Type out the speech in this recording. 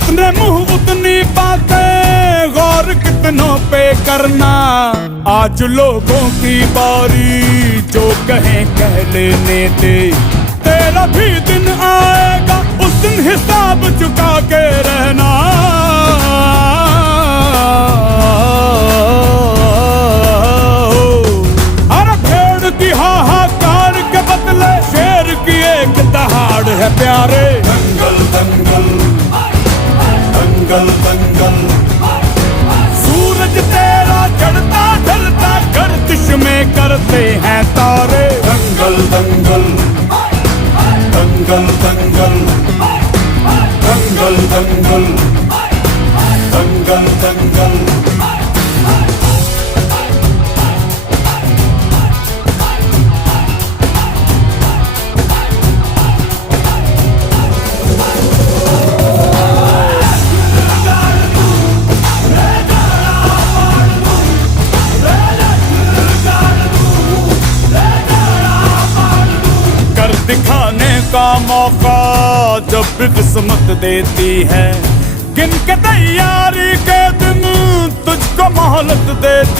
जितने मुंह उतनी बातें, गौर कितनों पे करना। आज लोगों की बारी, जो कहें कह लेने दे। तेरा भी दिन आएगा, उस दिन हिसाब चुका के रहना। अरे भेड़ की हाहाकार के बदले शेर की एक दहाड़ है प्यारे। दंगल दंगल दंगल दंगल, सूरज तेरा चढ़ता ढलता गर्दिश में करते हैं तारे। दंगल दंगल दंगल दंगल दंगल दंगल दंगल दंगल। दिखाने का मौका जब भी किस्मत देती है, गिन के तैयारी के दिन तुझको मोहलत देती